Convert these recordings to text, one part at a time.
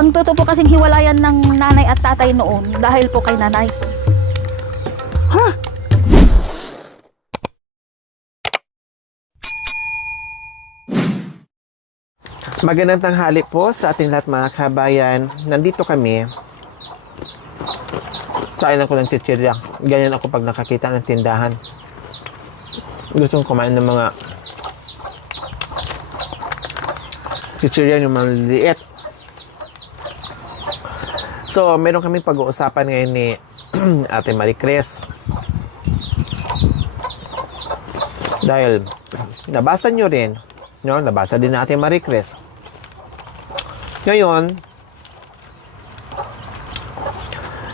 Ang totoo po kasing hiwalayan ng nanay at tatay noon dahil po kay nanay. Magandang tanghali po sa ating lahat mga kabayan. Nandito kami. Kain ako ng chichirya. Ganyan ako pag nakakita ng tindahan. Gusto kong kumain ng mga chichirya yung maliliit. So, meron kami pag-uusapan ngayon ni Ate Maricris. Dahil nabasa nyo rin, no? Nabasa din natin Maricris. Ngayon,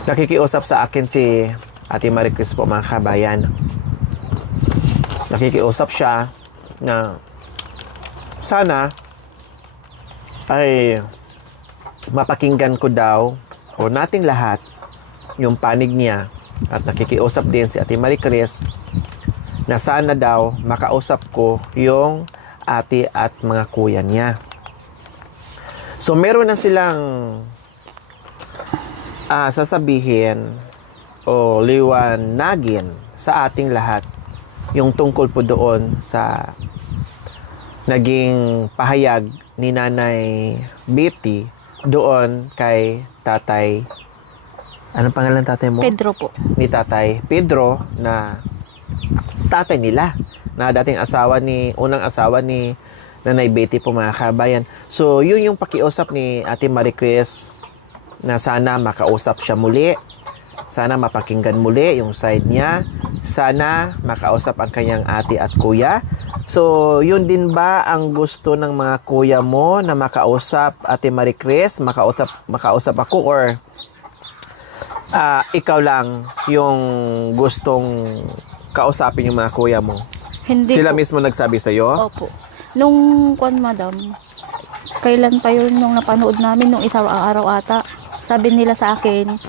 nakikiusap sa akin si Ate Maricris po mga kabayan. Nakikiusap siya na sana ay mapakinggan ko daw o nating lahat yung panig niya at nakikiusap din si Ate Maricris na sana daw makausap ko yung ate at mga kuya niya. So, meron na silang sasabihin o liwanagin sa ating lahat yung tungkol po doon sa naging pahayag ni Nanay Betty doon kay Tatay. Anong pangalan tatay mo? Pedro po. Ni Tatay Pedro na tatay nila na dating unang asawa ni Nanay Betty po mga kabayan. So, yun yung pakiusap ni Ate Maricris na sana makausap siya muli. Sana mapakinggan muli yung side niya. Sana makausap ang kanyang ate at kuya. So, yun din ba ang gusto ng mga kuya mo na makausap Ate Maricris? Makausap ako or ikaw lang yung gustong kausapin yung mga kuya mo? Hindi Sila po. mismo nagsabi sa'yo? Opo. Nung madam, kailan pa yun nung napanood namin nung isang araw ata, sabi nila sa akin,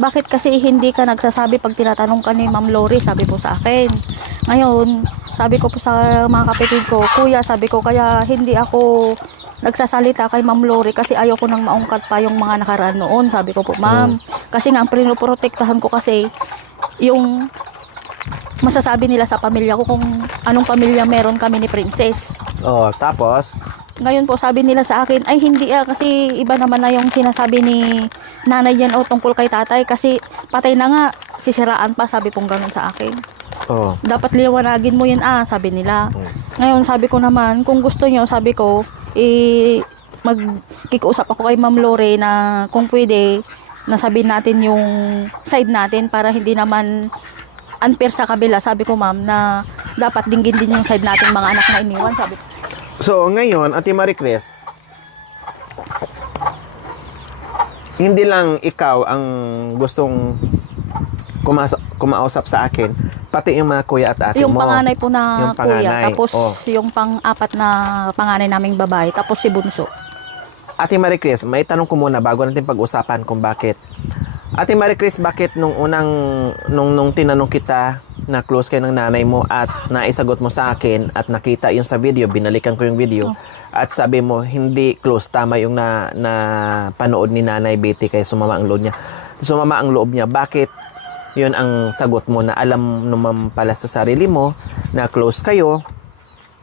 bakit kasi hindi ka nagsasabi pag tinatanong ka ni Ma'am Lori, sabi po sa akin. Ngayon, sabi ko po sa mga kapatid ko, kuya, sabi ko, kaya hindi ako nagsasalita kay Ma'am Lori kasi ayaw ko nang maungkat pa yung mga nakaraan noon, sabi ko po, ma'am. Kasi nga, ang pinoprotektahan ko kasi yung masasabi nila sa pamilya ko kung anong pamilya meron kami ni Princess. Oh, tapos? Ngayon po, sabi nila sa akin, ay hindi kasi iba naman na yung sinasabi ni nanay yan o tungkol kay tatay kasi patay na nga, sisiraan pa, sabi pong ganun sa akin. Oh. Dapat liwanagin mo yan sabi nila. Ngayon, sabi ko naman, kung gusto nyo, sabi ko, magkikiusap ako kay Ma'am Lore na kung pwede, nasabihin natin yung side natin para hindi naman unfair sa kabila. Sabi ko, ma'am, na dapat dinggin din yung side natin mga anak na iniwan, sabi ko. So, ngayon, Ate Maricris, hindi lang ikaw ang gustong kumausap sa akin, pati yung mga kuya at ate Yung mo. panganay po na Yung panganay, kuya, tapos oh. yung pang-apat na panganay naming babae, tapos si Bunso. Ate Maricris, may tanong ko muna bago natin pag-usapan kung bakit. Ate Maricris, bakit nung tinanong kita na close kayo ng nanay mo at naisagot mo sa akin at nakita yung sa video, binalikan ko yung video, at sabi mo hindi close, tama yung na panood ni Nanay Betty kaya sumama ang loob niya. Sumama ang loob niya. Bakit yun ang sagot mo na alam naman pala sa sarili mo na close kayo,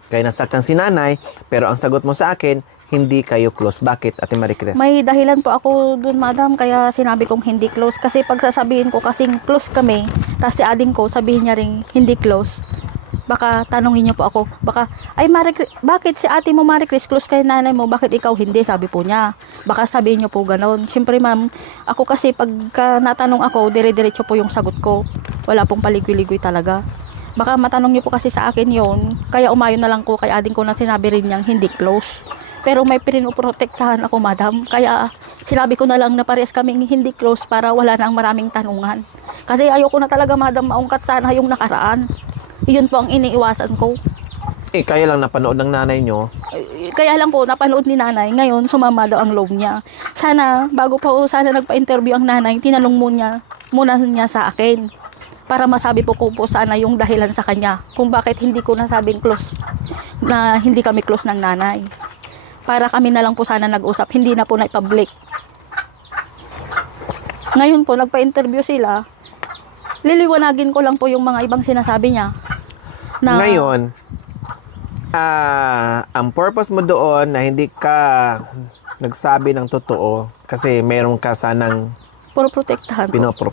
kaya nasaktan si nanay, pero ang sagot mo sa akin, hindi kayo close. Bakit, Ate Maricris? May dahilan po ako dun, madam, kaya sinabi kong hindi close. Kasi pag sasabihin ko kasing close kami, tapos si ading ko, sabihin niya rin hindi close. Baka tanungin niyo po ako, baka, ay Maricris, bakit si ate mo Maricris close kay nanay mo, bakit ikaw hindi? Sabi po niya. Baka sabihin niyo po gano'n. Siyempre ma'am, ako kasi pagka natanong ako, dire-diretso po yung sagot ko. Wala pong paligoy-ligoy talaga. Baka matanong niyo po kasi sa akin yon, kaya umayon na lang ko kay ading ko na sinabi rin niyang hindi close. Pero may pinoprotektahan ako, madam. Kaya sinabi ko na lang na parehas kaming hindi close para wala nang maraming tanungan. Kasi ayoko na talaga, madam, maungkat sana yung nakaraan. Iyon po ang iniiwasan ko. Kaya lang napanood ng nanay nyo. Kaya lang po, napanood ni nanay. Ngayon, sumama daw ang loob niya. Sana, bago pa sana nagpa-interview ang nanay, tinanong muna niya sa akin. Para masabi po ko po sana yung dahilan sa kanya. Kung bakit hindi ko nasabing close, na hindi kami close ng nanay. para kami na lang po sana nag-usap, hindi na po na-public. Ngayon po, nagpa-interview sila, liliwanagin ko lang po yung mga ibang sinasabi niya. Na, Ngayon, ang purpose mo doon na hindi ka nagsabi ng totoo kasi mayroon ka sanang puro protektahan po.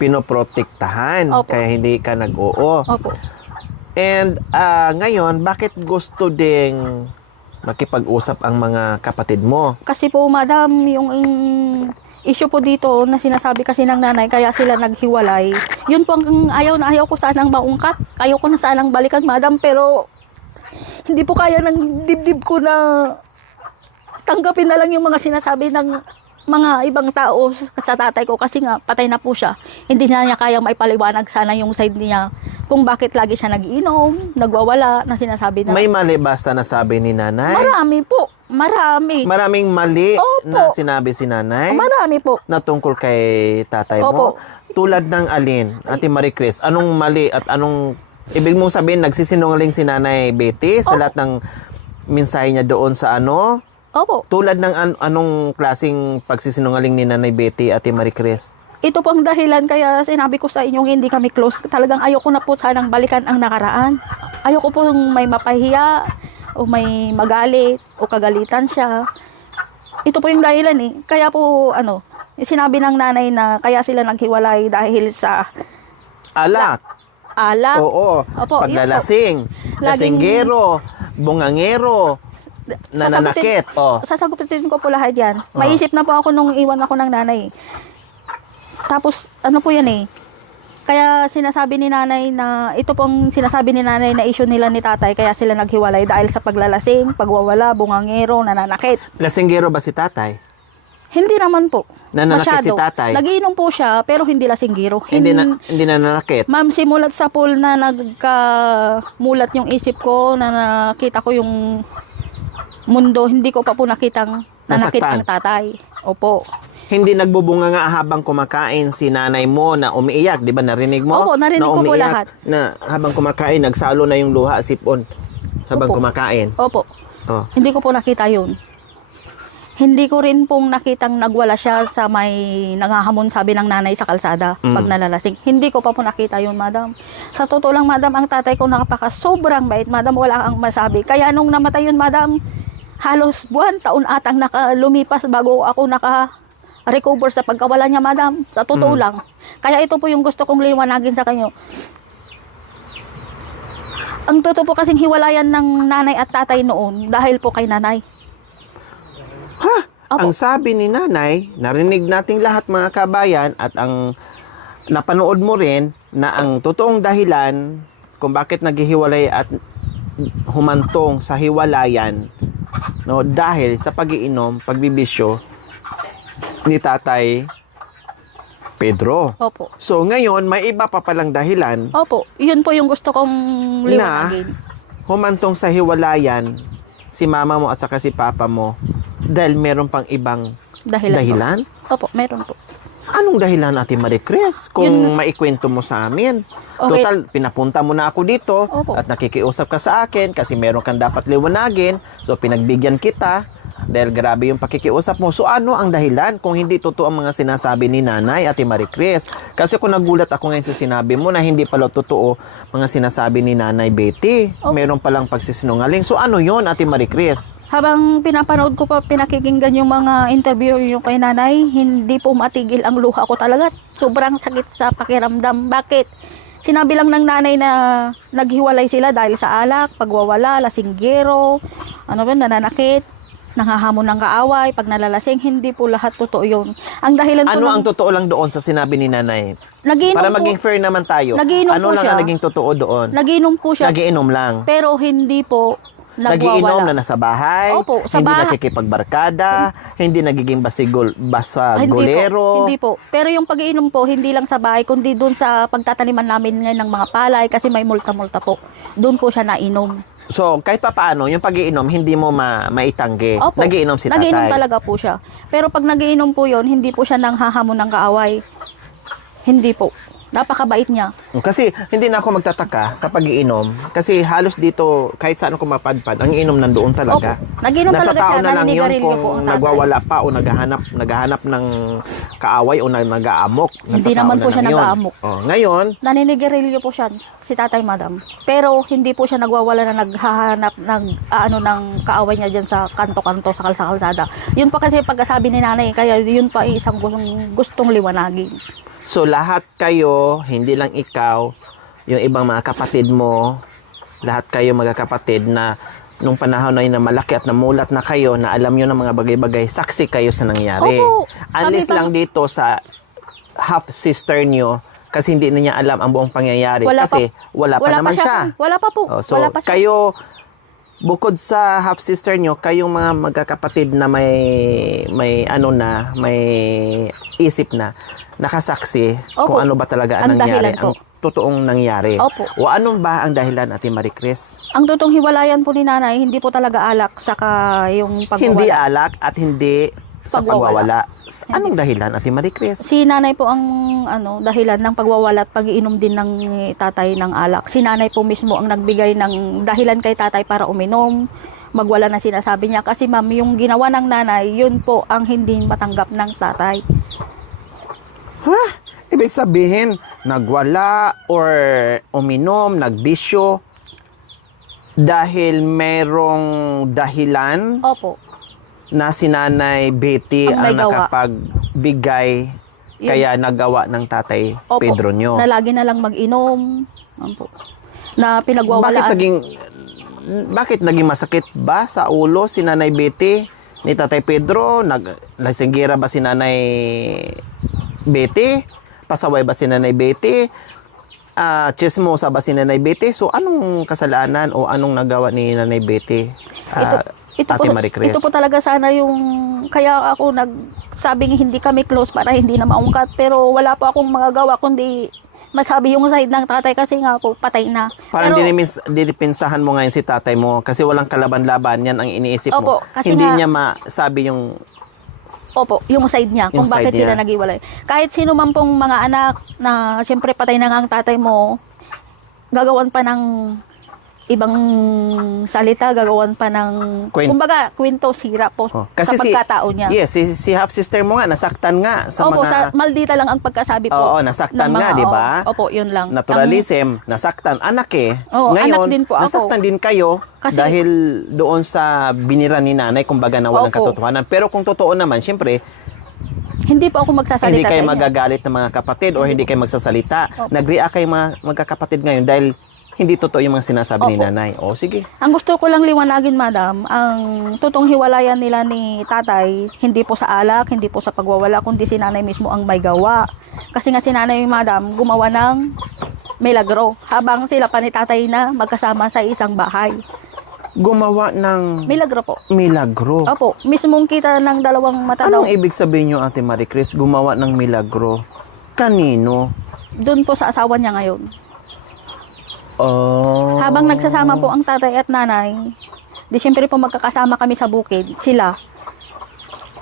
pinoprotektahan. Opo. Kaya hindi ka nag-oo. Opo. And ngayon, bakit gusto ding makipag-usap ang mga kapatid mo? Kasi po, madam, yung issue po dito na sinasabi kasi ng nanay, kaya sila naghiwalay. Yun po ang ayaw na ayaw ko sanang maungkat. Ayaw ko na sanang balikan, madam, pero hindi po kaya ng dibdib ko na tanggapin na lang yung mga sinasabi ng mga ibang tao sa tatay ko kasi nga patay na po siya. Hindi na niya kayang maipaliwanag sana yung side niya kung bakit lagi siya nag-iinom, nagwawala, na sinasabi na May mali ba sa nasabi ni nanay? marami po, marami. Maraming mali Opo. na sinabi si nanay Marami po. na tungkol kay tatay mo? Opo. Tulad ng alin, Ate Marie Chris, anong mali at anong ibig mong sabihin nagsisinungaling si Nanay Betty sa Opo. lahat ng mensahe niya doon sa ano? Opo. Tulad ng anong klaseng pagsisinungaling ni Nanay Betty, Ate Marie Chris? Ito po ang dahilan kaya sinabi ko sa inyong hindi kami close. Talagang ayoko na po sanang balikan ang nakaraan. Ayoko po may mapahiya o may magalit o kagalitan siya. Ito po yung dahilan eh. Kaya po sinabi ng nanay na kaya sila naghiwalay dahil sa Alak. alak. Oo. Opo, yun Paglalasing. po. Lasinggero. Bungangero. Nananakit. Oh. Sasagutin ko po lahat yan. Maisip na po ako nung iwan ako ng nanay. Tapos, ano po yan eh. Kaya sinasabi ni nanay na, ito pong sinasabi ni nanay na issue nila ni tatay, kaya sila naghiwalay dahil sa paglalasing, pagwawala, bungangero, nananakit. Lasinggero ba si tatay? Hindi naman po. Nananakit si tatay? Nagiinom po siya, pero hindi lasinggero. Hindi nananakit. Ma'am, simulat sa pool na nagkamulat yung isip ko, na nakita ko yung mundo, hindi ko pa po nakitang nanakit Nasaktan. ang tatay. Opo. Hindi nagbubunga nga habang kumakain si nanay mo na umiiyak, di ba narinig mo? Opo, narinig na ko po umiiyak, lahat. Na habang kumakain, nagsalo na yung luha, sipon, habang Opo. kumakain. Opo. Oh. Hindi ko po nakita yun. Hindi ko rin pong nakitang nagwala siya sa may nangahamon, sabi ng nanay, sa kalsada pag nalalasing. Hindi ko pa po nakita yun, madam. Sa totoo lang, madam, ang tatay ko sobrang bait, madam, wala kang masabi. Kaya nung namatay yun, madam, halos buwan, taon atang lumipas bago ako recover sa pagkawala niya, madam. Sa totoo lang. Kaya ito po yung gusto kong liwanagin sa kanyo. Ang totoo po kasing hiwalayan ng nanay at tatay noon dahil po kay nanay. Opo. Ang sabi ni nanay, narinig nating lahat mga kabayan at ang napanood mo rin na ang totoong dahilan kung bakit naghihiwalay at humantong sa hiwalayan, no, dahil sa pagiinom, pagbibisyo ni Tatay Pedro. Opo. So ngayon, may iba pa palang dahilan Opo. Yun po yung gusto kong liwanagin. humantong sa hiwalayan si mama mo at saka si papa mo dahil meron pang ibang dahilan? Opo, meron po. Anong dahilan, Ate Marie Chris? Kung maikwento mo sa amin. Okay. Total, pinapunta mo na ako dito Opo. at nakikiusap ka sa akin kasi meron kang dapat liwanagin. So, pinagbigyan kita dahil grabe yung pakikiusap mo. So, ano ang dahilan kung hindi totoo ang mga sinasabi ni Nanay, Ate Marie Chris? Kasi kung nagulat ako ngayon sa sinabi mo na hindi pala totoo mga sinasabi ni Nanay Betty. Opo. Meron palang pagsisinungaling. So, ano yon, Ate Marie Chris? Habang pinapanood ko pa, pinakikinggan yung mga interview yung kay nanay, hindi po matigil ang luha ko talaga. Sobrang sakit sa pakiramdam. Bakit? Sinabi lang ng nanay na naghiwalay sila dahil sa alak, pagwawala, lasinggero, nananakit, nanghahamon ng kaaway, pag nalalasing. Hindi po lahat totoo yun. Ang dahilan po Ano ang totoo lang doon sa sinabi ni Nanay? nagiinom Para po, maging fair naman tayo. Nagiinom Ano po lang siya. ang naging totoo doon? nagiinom po siya, Nagiinom lang. pero hindi po Nagiinom na nagwawala. nasa bahay, Opo, sa hindi bahay. nakikipagbarkada, hindi nagiging basagolero. Hindi po. Pero yung pag-iinom po, hindi lang sa bahay, kundi doon sa pagtataniman namin ngayon ng mga palay kasi may multa-multa po. Doon po siya nainom. So, kahit pa paano, yung pag-iinom, hindi mo maitanggi. Opo. Nagiinom si tatay. Nagiinom talaga po siya. Pero pag nagiinom po yon, hindi po siya nanghahamon ng kaaway. Hindi po. Napakabait niya. Kasi hindi na ako magtataka sa pag-iinom kasi halos dito kahit saan ako mapadpad ang inom nandoon talaga. Opo. Nag-inom Nasa talaga tao siya, na lang yun naninigarilyo kung po ang tatay. nagwawala pa o naghahanap ng kaaway o nag-aamok. Nasa Hindi tao naman na po siya lang yun. nag-aamok. Oh, ngayon, Naninigarilyo po siya, si tatay madam. Pero hindi po siya nagwawala na naghahanap ng kaaway niya dyan sa kanto-kanto, sa kalsada. Yun pa kasi pagkasabi ni nanay, kaya yun pa isang gustong liwanagin. so lahat kayo, hindi lang ikaw, yung ibang mga kapatid mo, lahat kayo magkakapatid na nung panahon na yun na malaki at namulat na kayo, na alam nyo ng mga bagay-bagay, saksi kayo sa nangyari. Opo. Unless Kami pa- lang dito sa half-sister nyo, kasi hindi na niya alam ang buong pangyayari. Kasi wala pa naman siya. Wala pa po. Oh, so, Wala pa siya. kayo, bukod sa half-sister nyo, kayong mga magkakapatid na may isip na, nakasaksi Opo. kung ano ba talaga Ang ang nangyari. dahilan po. Ang totoong nangyari. Opo. O ano ba ang dahilan, Ate Marie Chris? Ang tutong hiwalayan po ni nanay, hindi po talaga alak, saka yung pagwawala. Hindi alak at hindi sa Pagwawala. pagwawala. Anong dahilan, Ate Marie Chris? Si nanay po ang dahilan ng pagwawala at pag-iinom din ng tatay ng alak. Si nanay po mismo ang nagbigay ng dahilan kay tatay para uminom, magwala na sinasabi niya. Kasi ma'am, yung ginawa ng nanay, yun po ang hindi matanggap ng tatay. Ha? Ibig sabihin, nagwala or uminom, nagbisyo dahil merong dahilan Opo. na si Nanay Betty Ang may ang gawa. nakapagbigay Yun. kaya nagawa ng tatay Opo. Pedro nyo. Na lagi na lang mag-inom. Opo. Na Bakit pinagwawalaan. naging masakit ba sa ulo si Nanay Betty ni Tatay Pedro? Nagsigira ba si Nanay Betty? Pasaway ba si Nanay Betty? Chismosa ba si Nanay Betty? So, anong kasalanan o anong nagawa ni Nanay Betty? Ito Ate po, Marie Chris. ito po talaga sana yung kaya ako nagsabing hindi kami close para hindi na maungkat, pero wala po akong magagawa kundi masabi yung side ng tatay kasi nga po patay na. Parang Pero, dinipinsahan mo ngayon si tatay mo kasi walang kalaban-laban, yan ang iniisip mo. Opo, kasi Hindi nga- niya masabi yung opo, yung side niya, Yung kung bakit side sila niya. naghiwalay. Kahit sino man pong mga anak na siyempre patay na nga ang tatay mo, gagawan pa ng ibang salita, gagawan pa ng, kumbaga, kwento, sira po Oh, sa pagkatao niya. Yes, si half sister mo nga nasaktan nga sa Opo, mga maldita lang ang pagkasabi po. Oo, nasaktan ng mga- nga, di ba? Opo, yun lang. naturalism, nasaktan anak eh. Oo, Ngayon, anak din po ako. nasaktan din kayo Kasi- dahil doon sa binira ni nanay kumbaga na walang Opo. katotohanan. Pero kung totoo naman, syempre, Hindi po ako magsasalita hindi kayo sa inyo. magagalit ng mga kapatid o hindi kayo magsasalita. Opo. Nag-react kayo mga magkakapatid ngayon dahil hindi totoo yung mga sinasabi ni Opo. nanay. O sige. Ang gusto ko lang liwanagin, madam, ang tutong hiwalayan nila ni tatay, hindi po sa alak, hindi po sa pagwawala, kundi si nanay mismo ang may gawa. Kasi nga si nanay, madam, gumawa ng milagro, habang sila pa ni tatay na magkasama sa isang bahay. Gumawa ng Milagro po. milagro. Opo, mismong kita ng dalawang mata daw. Anong ibig sabihin nyo, Ate Marie Chris? Gumawa ng milagro? Kanino? Doon po sa asawa niya ngayon. Oh. Habang nagsasama po ang tatay at nanay, di syempre po magkakasama kami sa bukid, sila.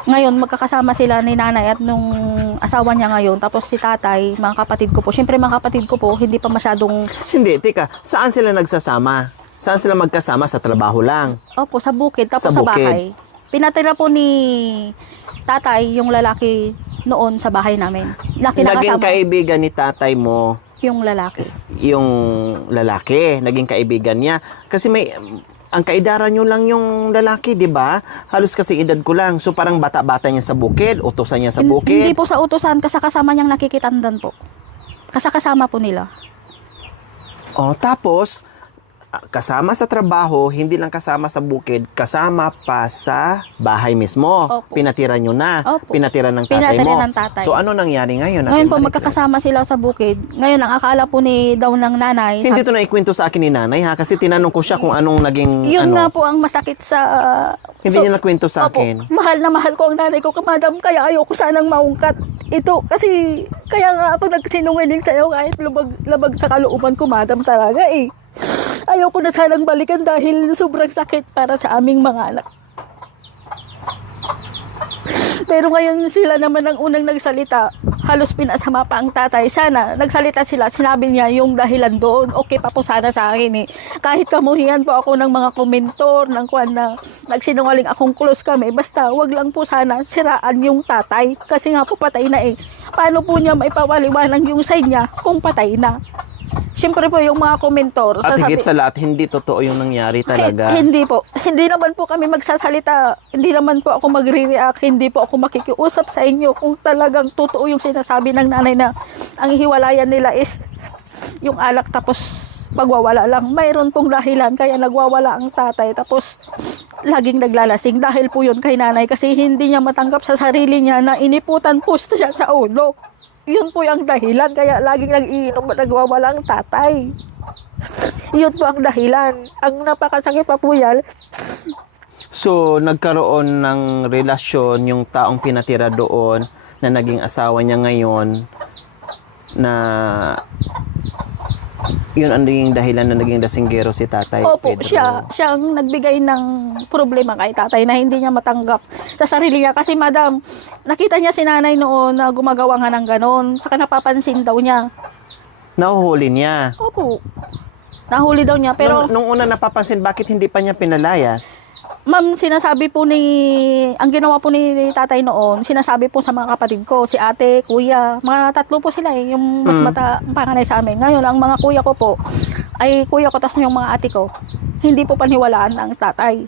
Ngayon, magkakasama sila ni nanay at nung asawa niya ngayon, tapos si tatay, mga kapatid ko po. Syempre mga kapatid ko po, hindi pa masyadong, Hindi, tika. Saan sila nagsasama? Saan sila magkasama? Sa trabaho lang. opo, sa bukid, tapos Sa sa, bukid. bahay. Pinatira po ni tatay yung lalaki noon sa bahay namin. Na Naging kinakasama kaibigan ni tatay mo yung lalaki. yung lalaki. Naging kaibigan niya. Kasi ang kaedaran nyo lang yung lalaki, di ba? Halos kasi edad ko lang. So parang bata-bata niya sa bukid, utosan niya sa bukid. Hindi po sa utusan, kasakasama niyang nakikitandan po. Kasakasama po nila. Oh, tapos, kasama sa trabaho, hindi lang kasama sa bukid, kasama pa sa bahay mismo. Opo. Pinatira nyo na. Opo. Pinatira ng tatay Pinatira mo. ng tatay. So ano nangyari ngayon? Ngayon Ate po, Marie magkakasama sila sa bukid. Ngayon, ang akala po ni daw ng nanay, Chris? Hindi to na ikwento sa akin ni nanay ha, kasi tinanong ko siya kung anong naging yun nga ano. po ang masakit sa... Hindi niya nakwento sa Opo, akin. mahal na mahal ko ang nanay ko, madam, kaya ayoko sanang maungkat ito. Kasi, kaya nga ako nagsinungaling sa'yo kahit labag sa kalooban ko, madam, talaga eh. Ayoko na sanang balikan dahil sobrang sakit para sa aming mga anak. Pero ngayon sila naman ang unang nagsalita. halos pinasama pa ang tatay. Sana, nagsalita sila, sinabi niya yung dahilan doon. Okay pa po sana sa akin eh. Kahit kamuhian po ako ng mga komentor, ng kwan na nagsinungaling akong close kami, basta wag lang po sana siraan yung tatay. Kasi nga po patay na eh. Paano po niya maipawaliwanag yung side niya kung patay na? Siyempre po yung mga komentor. At higit sa lahat, hindi totoo yung nangyari talaga. Hindi po. Hindi naman po kami magsasalita. Hindi naman po ako magre-react. Hindi po ako makikiusap sa inyo kung talagang totoo yung sinasabi ng nanay na ang hiwalayan nila is yung alak tapos pagwawala lang. Mayroon pong dahilan kaya nagwawala ang tatay tapos laging naglalasing. Dahil po yun kay nanay kasi hindi niya matanggap sa sarili niya na iniputan po siya sa ulo. Yun po yung dahilan, kaya laging nag-iinom at nagwawala ang tatay. Yun po ang dahilan. Ang napakasakit pa po yan. So, nagkaroon ng relasyon yung taong pinatira doon na naging asawa niya ngayon na yun ang naging dahilan na naging dasinggero si Tatay Opo, Pedro. siya ang nagbigay ng problema kay tatay na hindi niya matanggap sa sarili niya. Kasi madam, nakita niya si nanay noon na gumagawa nga ng ganon. Saka napapansin daw niya. Nahuhuli niya. Opo, nahuli daw niya. Pero Nung una napapansin, bakit hindi pa niya pinalayas? ma'am, sinasabi po ang ginawa po ni tatay noon, sinasabi po sa mga kapatid ko, si ate, kuya, mga tatlo po sila eh, yung mas ang panganay sa amin. Ngayon, ang mga kuya ko po, ay kuya ko, tas yung mga ate ko, hindi po paniwalaan ang tatay.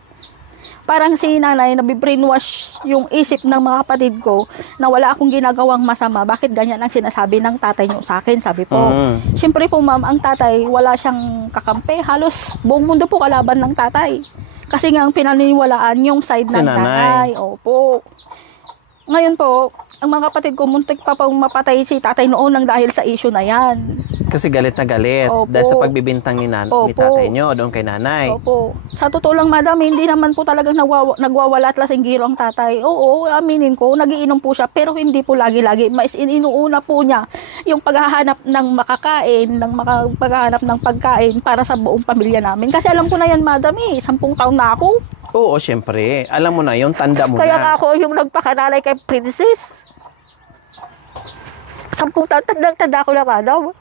Parang si nanay, nabibrainwash yung isip ng mga kapatid ko na wala akong ginagawang masama. Bakit ganyan ang sinasabi ng tatay niyo sa akin? Sabi po. Siyempre po ma'am, ang tatay, wala siyang kakampi. Halos buong mundo po kalaban ng tatay. Kasi nga ang pinaniniwalaan yung side Si ng nanay. nanay. Opo. Ngayon po, ang mga kapatid ko, muntik pa pang mapatay si tatay noon nang dahil sa issue na yan. Kasi galit na galit. Opo. Dahil sa pagbibintang ni Opo. tatay niyo doon kay nanay. Opo. Sa totoo lang, madam, hindi naman po talagang nagwawala at lasinggiro ang tatay. Oo, aminin ko, nagiinom po siya, pero hindi po lagi-lagi. Mas inuuna po niya yung paghahanap ng makakain, paghahanap ng pagkain para sa buong pamilya namin. Kasi alam ko na yan, madam, 10 taon na ako. Oo, syempre. Alam mo na, yung tanda mo Kaya na. nga ako yung nagpakanalay kay Princess. 10 taon, tanda ko na, madam.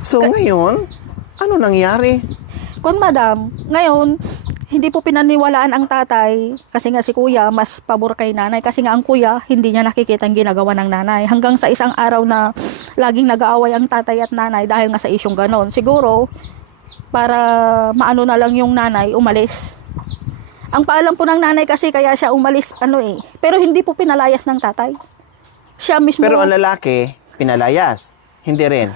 So ngayon, ano nangyari? Kung madam, ngayon, hindi po pinaniwalaan ang tatay kasi nga si kuya mas pabor kay nanay kasi nga ang kuya hindi niya nakikita ang ginagawa ng nanay hanggang sa isang araw na laging nag-aaway ang tatay at nanay dahil nga sa isyong ganon. Siguro, para maano na lang yung nanay, umalis. Ang paalam po ng nanay kasi kaya siya umalis, pero hindi po pinalayas ng tatay. Siya mismo. Pero ang lalaki, pinalayas. Hindi rin.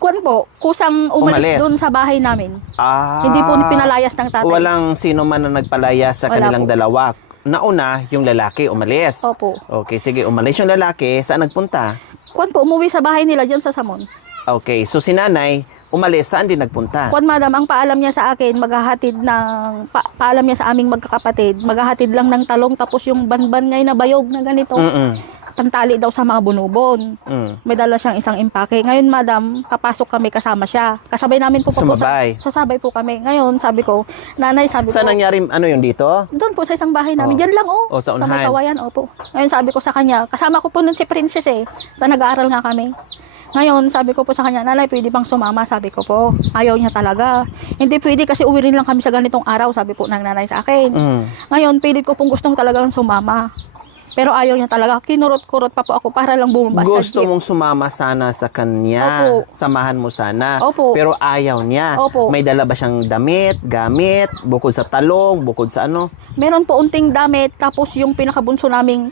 Kuwan po, kusang umalis Umalis. doon sa bahay namin. Ah, Hindi po pinalayas ng tatay. walang sino man na nagpalayas sa Wala kanilang po. dalawa. Nauna, yung lalaki umalis. Opo. Okay, sige, umalis yung lalaki. Saan nagpunta? Kuwan po, umuwi sa bahay nila dyan sa Samon. Okay, so si nanay, umalis. Saan din nagpunta? Kuwan madam, ang paalam niya sa akin, maghahatid ng, paalam niya sa aming magkakapatid, maghahatid lang ng talong tapos yung banban ngay na bayog na ganito, pantali daw sa mga bunubon. May dala siyang isang impake. Ngayon madam, papasok kami kasama siya. Kasabay namin po Sumabay. sasabay po kami. Ngayon, sabi ko, nanay, sabi Saan ko, nangyari, ano yun dito? doon po sa isang bahay namin. Oh. Diyan lang Oh, sa may unahan. kawayan, opo. Ngayon sabi ko sa kanya, kasama ko po nun si Princess na nag-aaral nga kami. Ngayon, sabi ko po sa kanya, nanay, pwede bang sumama? Sabi ko po, ayaw niya talaga. Hindi pwede kasi uwi rin lang kami sa ganitong araw, sabi po ng nanay sa akin. Ngayon, pilit ko pong gustong talagang sumama. Pero ayaw niya talaga. Kinurot-kurot pa po ako para lang bumaba sa Gusto jeep. mong sumama sana sa kanya. Opo. Samahan mo sana. Opo. Pero ayaw niya. Opo. May dala ba siyang damit, gamit, bukod sa talong, bukod sa ano? Meron po unting damit, tapos yung pinakabunso naming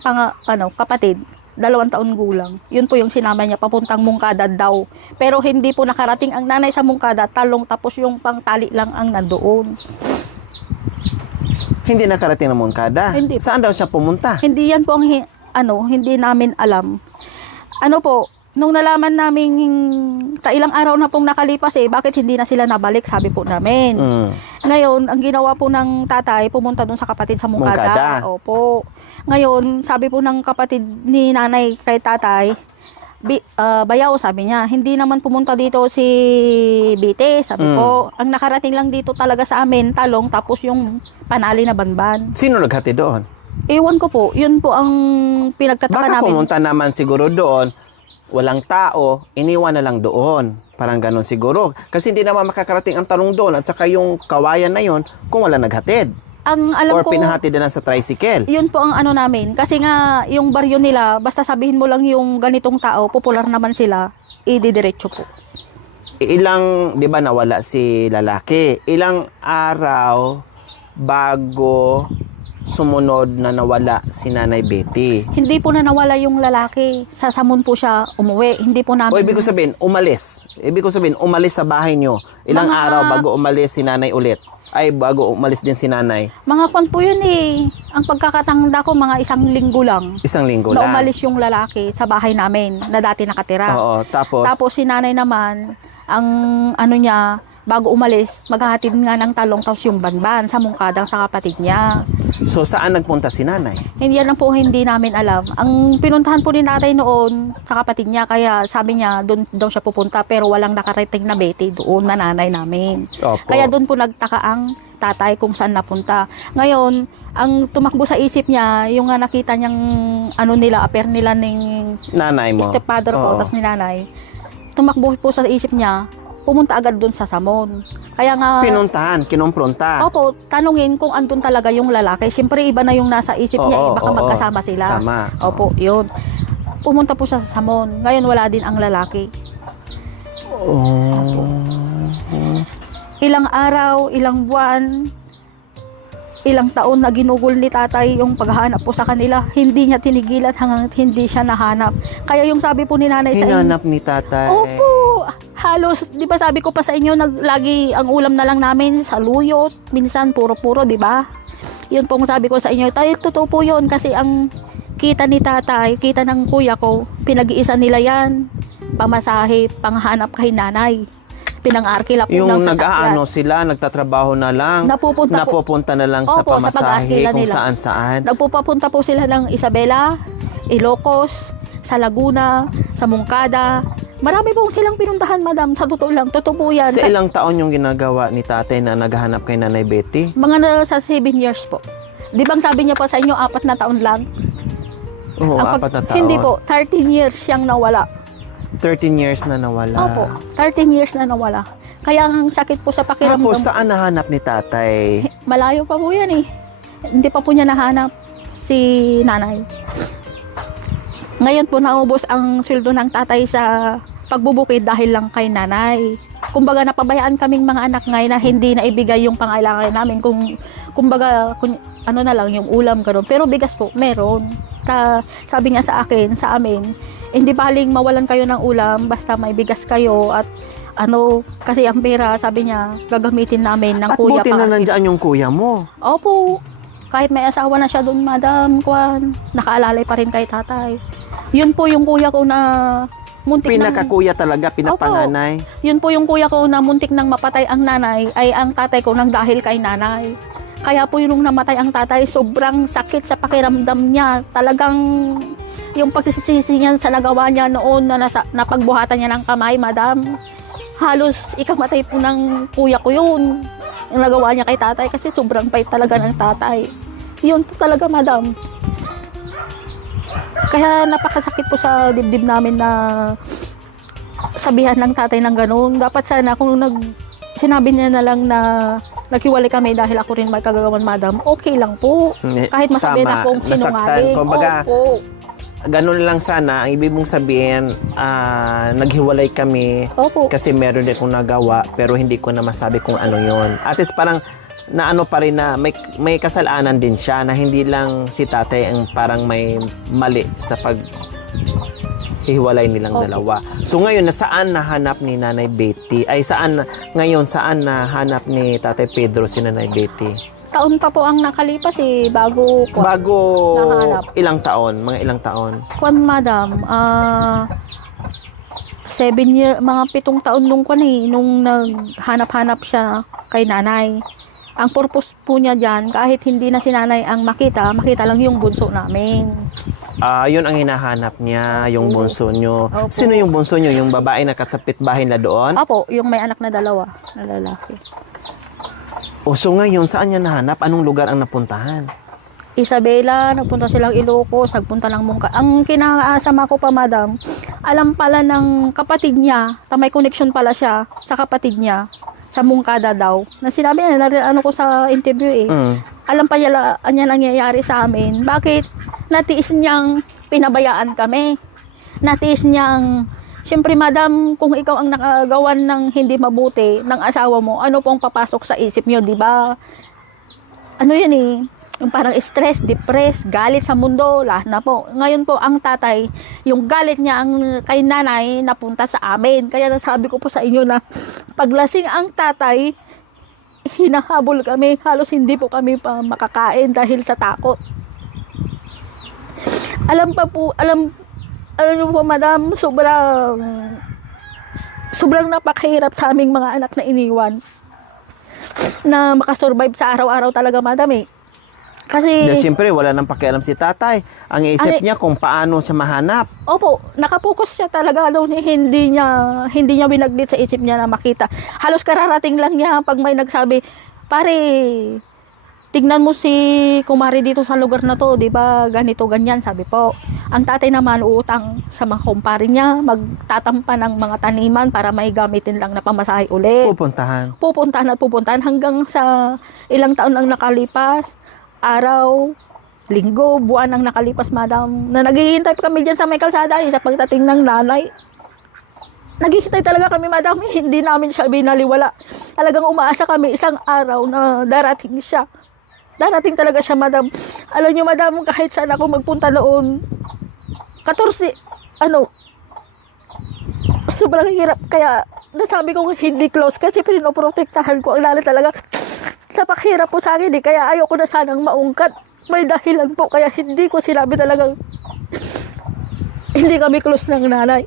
kapatid, 2 taon gulang. Yun po yung sinama niya, papuntang Mungkada daw. Pero hindi po nakarating ang nanay sa Mungkada, talong, tapos yung pangtali lang ang nandoon. Hindi nakarating ng Moncada. Hindi. Saan daw siya pumunta? Hindi yan po ang hindi namin alam. Ano po, nung nalaman namin ilang araw na pong nakalipas bakit hindi na sila nabalik, sabi po namin. Ngayon, ang ginawa po ng tatay, pumunta dun sa kapatid sa Mungkada. Mungkada. Opo. Ngayon, sabi po ng kapatid ni nanay kay tatay, bayaw, sabi niya, hindi naman pumunta dito si Bite, sabi po. Ang nakarating lang dito talaga sa amin, talong, tapos yung panali na banban. Sino naghati doon? Ewan ko po, yun po ang pinagtataka Baka namin. pumunta naman siguro doon, walang tao, iniwan na lang doon. Parang ganun siguro. Kasi hindi naman makakarating ang talong doon at saka yung kawayan na yun kung wala naghatid. Ang alam Or ko, pinahatid na lang sa tricycle. yun po ang ano namin. Kasi nga, yung baryo nila, basta sabihin mo lang yung ganitong tao, popular naman sila, ididiretso po. Ilang, di ba nawala si lalaki? Ilang araw bago sumunod na nawala si Nanay Betty? Hindi po na nawala yung lalaki. Sa Samon po siya umuwi. Hindi po namin... O ibig ko sabihin, umalis. Ibig ko sabihin, umalis sa bahay nyo. Ilang Mga- araw bago umalis si Nanay ulit? Ay, bago umalis din si Nanay. Mga kwan po yun eh. Ang pagkakatanda ko, mga 1 linggo lang. Isang linggo Na lang. umalis yung lalaki sa bahay namin na dati nakatira. Oo, tapos, Tapos si nanay naman, ang ano niya, bago umalis, maghahatid nga ng talong tapos yung banban sa mungkadang sa kapatid niya. so saan nagpunta si Nanay? Hindi yan lang po hindi namin alam. Ang pinuntahan po ni tatay noon sa kapatid niya, kaya sabi niya doon daw siya pupunta pero walang nakarating na Betty doon na nanay namin. Opo. Kaya doon po nagtaka ang tatay kung saan napunta. Ngayon, ang tumakbo sa isip niya, yung nga nakita niyang ano nila, affair nila ng Nanay mo? stepfather Oo. ko, tas ni nanay, tumakbo po sa isip niya, pumunta agad doon sa Samon. Kaya nga, Pinuntahan, kinumpronta. opo, tanungin kung andun talaga yung lalaki. Siyempre, iba na yung nasa isip niya, Oo, baka oo. magkasama sila. Tama. Opo, yun. Pumunta po siya sa Samon. Ngayon, wala din ang lalaki. Oh. Ilang araw, ilang buwan, ilang taon na ginugol ni tatay yung paghahanap po sa kanila. Hindi niya tinigilan hanggang hindi siya nahanap. Kaya yung sabi po ni nanay sa inyo, Hinanap ni tatay. opo, halos, di ba sabi ko pa sa inyo, lagi ang ulam na lang namin sa luyot, minsan puro-puro, di ba? Yun pong sabi ko sa inyo, tayo, totoo po yun, kasi ang kita ni tatay, kita ng kuya ko, pinag-iisa nila yan, pamasahe, panghanap kay nanay. Pinang-arkila po Yung ng nag-aano sasakyan. sila, nagtatrabaho na lang, Napupunta na lang sa Opo, sa pamasahe pag-arkila kung nila. saan-saan. Nagpupapunta po sila ng Isabela, Ilocos, sa Laguna, sa Mungkada. Marami po silang pinuntahan, madam. Sa totoo lang, totoo po yan. Sa ilang taon yung ginagawa ni tatay na naghahanap kay Nanay Betty? Mga nasa 7 years po. Di bang sabi niya po sa inyo, 4 na taon lang? Oo, Ang 4 na taon. Hindi po, 13 years siyang nawala. 13 years na nawala. Opo, 13 years na nawala. Kaya ang sakit po sa pakiramdam. Tapos saan nahanap ni tatay? Malayo pa po yan eh. Hindi pa po niya nahanap si nanay. Ngayon po naubos ang sweldo ng tatay sa pagbubukid dahil lang kay nanay. Kumbaga napabayaan kaming mga anak ngayon na hindi na ibigay yung pangailangan namin. Kumbaga ano na lang yung ulam gano'n. Pero bigas po meron. Sabi niya sa akin, sa amin, hindi baling mawalan kayo ng ulam basta may bigas kayo at ano, kasi ang pera, sabi niya, gagamitin namin ng At kuya buti na nandiyan yung kuya mo. Opo. Kahit may asawa na siya doon, madam, Kwan, nakaalalay pa rin kay tatay. Yun po yung kuya ko na muntik Pinakakuya talaga, pinapanganay. Yun po yung kuya ko na muntik nang mapatay ang nanay, ay ang tatay ko nang dahil kay nanay. Kaya po yung nung namatay ang tatay, sobrang sakit sa pakiramdam niya. Talagang yung pagsisisi niya sa nagawa niya noon na napagbuhatan niya ng kamay, madam. Halos ikamatay po ng kuya ko yun. Yung nagawa niya kay tatay kasi sobrang pait talaga ng tatay. Yun po talaga, madam. Kaya napakasakit po sa dibdib namin na sabihan ng tatay ng ganun. Dapat sana kung sinabi niya na lang na naghiwalay kami dahil ako rin may kagagawan, madam, okay lang po. Kahit masabihin Tama, akong sinungaling. Kumbaga, Opo. ganun lang sana. Ang ibig mong sabihin, naghiwalay kami Opo. kasi meron din akong nagawa pero hindi ko na masabi kung ano yon. At least parang naano pa rin na may kasalanan din siya na hindi lang si tatay ang parang may mali sa hiwalay nilang Opo. dalawa. So ngayon, saan nahanap ni Nanay Betty? Saan nahanap ni Tatay Pedro si Nanay Betty? Taon pa po ang nakalipas bago po. Bago Nahanap. ilang taon? Mga ilang taon? Kwan, madam, 7 year, mga 7 taon nung nung naghanap-hanap siya kay nanay. Ang purpose po niya dyan, kahit hindi na si nanay ang makita lang yung bunso namin. Yun ang hinahanap niya, yung bunso nyo. Opo. Sino yung bunso nyo? Yung babae na katapit bahay na doon? Opo, yung may anak na 2 na lalaki. O so ngayon, saan niya nahanap? Anong lugar ang napuntahan? Isabela, nagpunta silang Ilocos, nagpunta ng Mungka. Ang kinaasama ko pa, madam, alam pala ng kapatid niya, may connection pala siya sa kapatid niya, sa Mungkada daw. Na sinabi niya, ano ko sa interview eh. Alam pa niya nangyayari sa amin. Bakit natiis niyang pinabayaan kami? Natiis niyang, siyempre madam, kung ikaw ang nakagawan ng hindi mabuti ng asawa mo, ano pong papasok sa isip niyo, di ba? Ano yun eh, yung parang stress, depressed, galit sa mundo, lahat na po. Ngayon po, ang tatay, yung galit niya ang kay nanay, napunta sa amin. Kaya nasabi ko po sa inyo na paglasing ang tatay, hinahabol kami, halos hindi po kami pa makakain dahil sa takot. Alam po madam, sobrang napakahirap sa aming mga anak na iniwan na makasurvive sa araw-araw talaga, madam eh. Kasi Siyempre, wala nang pakialam si tatay. Ang isip niya kung paano siya mahanap. opo, nakapokus siya talaga daw hindi niya binaglit sa isip niya na makita. Halos kararating lang niya pag may nagsabi, pare, tignan mo si kumari dito sa lugar na to, 'di ba? Ganito ganyan, sabi po. Ang tatay naman uutang sa mga kumpare niya, magtatampa ng mga taniman para may gamitin lang na pamasahe ulit. Pupuntahan hanggang sa ilang taon ang nakalipas, araw, linggo, buwan ang nakalipas, madam, na naghihintay pa kami dyan sa may kalsada sa pagdating ng nanay. Naghihintay talaga kami, madam, hindi namin siya binaliwala. Talagang umaasa kami isang araw na darating siya. Darating talaga siya, madam. Alam niyo, madam, kahit saan ako magpunta noon, 14, sobrang hirap. Kaya nasabi ko hindi close kasi pinoprotektahan ko ang nanay talaga. Napakhirap po sa akin eh, kaya ayoko na sanang maungkat. May dahilan po, kaya hindi ko sinabi talagang hindi kami close ng nanay.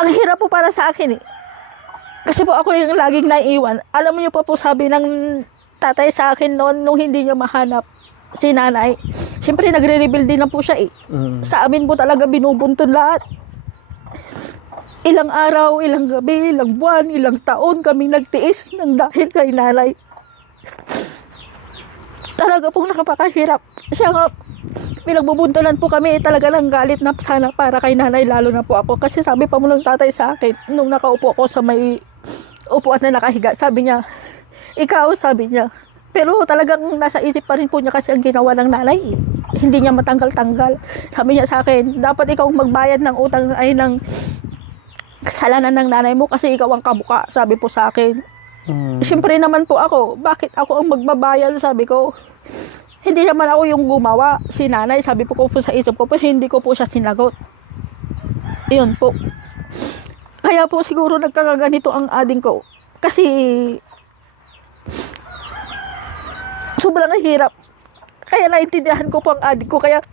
Ang hirap po para sa akin eh. Kasi po ako yung laging naiiwan. Alam niyo po sabi ng tatay sa akin noon nung hindi niya mahanap si nanay. Siyempre nagre-rebuild din na po siya eh. Sa amin po talaga binubuntun lahat. Ilang araw, ilang gabi, ilang buwan, ilang taon kami nagtiis ng dahil kay nanay. Talaga pong nakapakahirap. Siya nga, pinagbubuntulan po kami talaga ng galit na sana para kay nanay, lalo na po ako. Kasi sabi pa mo ng tatay sa akin, nung nakaupo ako sa may upuan na nakahiga, sabi niya, ikaw, sabi niya. Pero talagang nasa isip pa rin po niya kasi ang ginawa ng nanay. Hindi niya matanggal-tanggal. Sabi niya sa akin, dapat ikaw magbayad ng utang ay ng kasalanan ng nanay mo kasi ikaw ang kabuka, sabi po sa akin. Siyempre naman po ako, bakit ako ang magbabayad, sabi ko. Hindi naman ako yung gumawa, si nanay, sabi po ko po sa isip ko, pero hindi ko po siya sinagot. Iyon po. Kaya po siguro nagkakaganito ang ading ko. Kasi sobrang hirap. Kaya naintindihan ko po ang ading ko, kaya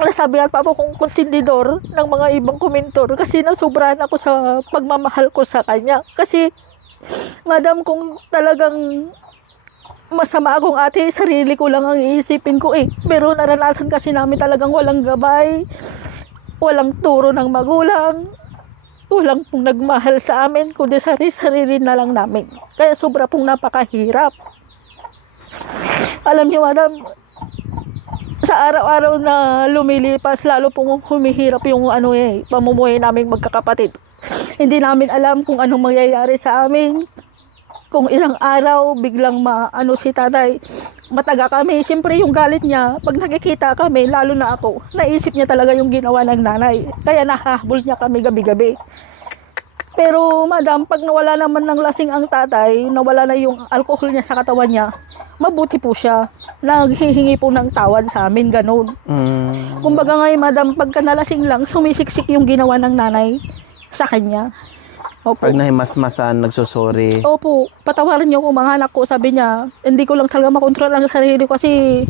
nasabihan pa ako kung konsentidor ng mga ibang komentor kasi nasubrahan ako sa pagmamahal ko sa kanya. Kasi, madam, kung talagang masama akong ate, sarili ko lang ang iisipin ko eh. Pero naranasan kasi namin talagang walang gabay, walang turo ng magulang, walang pong nagmahal sa amin, kundi sarili na lang namin. Kaya sobra pong napakahirap. Alam niyo, madam, sa araw-araw na lumilipas, lalo pong humihirap yung pamumuhay naming magkakapatid. Hindi namin alam kung anong mangyayari sa amin. Kung ilang araw, biglang si tatay, mataga kami. Siyempre yung galit niya, pag nakikita kami, lalo na ako, naisip niya talaga yung ginawa ng nanay. Kaya nahahabol niya kami gabi-gabi. Pero madam, pag nawala naman ng lasing ang tatay, nawala na yung alcohol niya sa katawan niya, mabuti po siya. Naghihingi po ng tawad sa amin, ganun. Kumbaga ngayon, madam, pagka nalasing lang, sumisiksik yung ginawa ng nanay sa kanya. Opo. Pag nahimasmasan, nagsusorry. Opo, patawarin niyo ko mga anak ko, sabi niya. Hindi ko lang talaga makontrol ang sarili ko kasi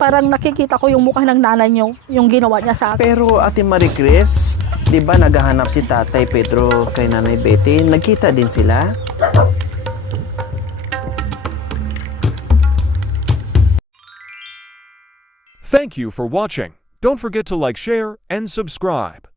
parang nakikita ko yung mukha ng nanay niyo, yung ginawa niya sa akin. Pero Ate Marie Chris, di ba naghahanap si Tatay Pedro kay Nanay Betty? Nagkita din sila? Thank you for watching. Don't forget to like, share, and subscribe.